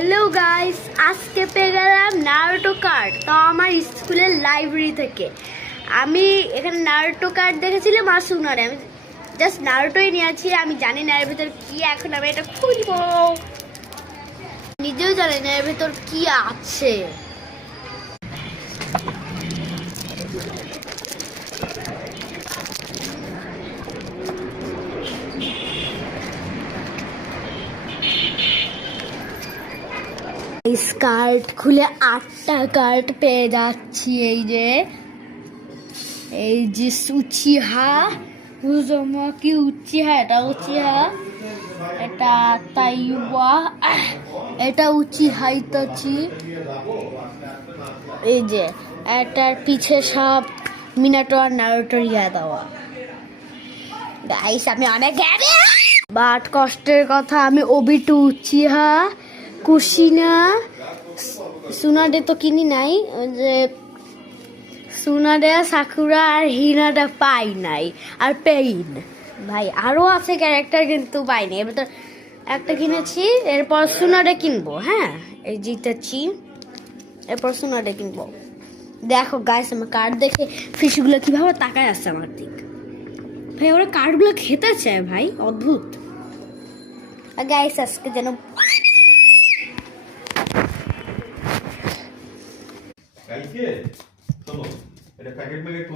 Hello guys, আজকে পেয়ে গেলাম নারুটো কার্ড, তাও আমার স্কুলের লাইব্রেরি থেকে। আমি এখানে নারুটো কার্ড দেখেছিলাম আর সুনারে আমি জাস্ট নারুটোই নিয়েছি। আমি জানি না এর ভিতর কি, এখন আমি এটা খুলবো। নিজেও জানি না এর ভিতর কি আছে। কার্ড খুলে 8টা কার্ড পেয়ে যাচ্ছি। এই যে উচিহা উজুমাকি উচিহা, এটা উচিহা, এটা তাইওয়া, এটা উচিহা ইতাচি। এই যে এটার পিছে সব মিনাটো আর নারুটোর ইয়া দেওয়া। গাইস আমি অনেক গেছি, বাট কষ্টের কথা আমি ওবিটু উচিহা কুশিনা সুনাডে তো কিনি নাই। যে সুনাডে সাকুরা আর হিনাডা পাই নাই, আর পেইন ভাই আরো আছে ক্যারেক্টার কিন্তু পাইনি। এবার তো একটা কিনেছি, এরপর সুনাডে কিনবো। হ্যাঁ এই জিতেছি, এরপর সুনাডে কিনবো। দেখো গাইস আমার কার্ড দেখে ফিশগুলো কিভাবে তাকায় আসছে আমার দিক। ভাই ওরা কার্ডগুলো খেতে চায় ভাই, অদ্ভুত। গাইস আজকে যেন কালকে চলো এটা প্যাকেট ম্যাকেট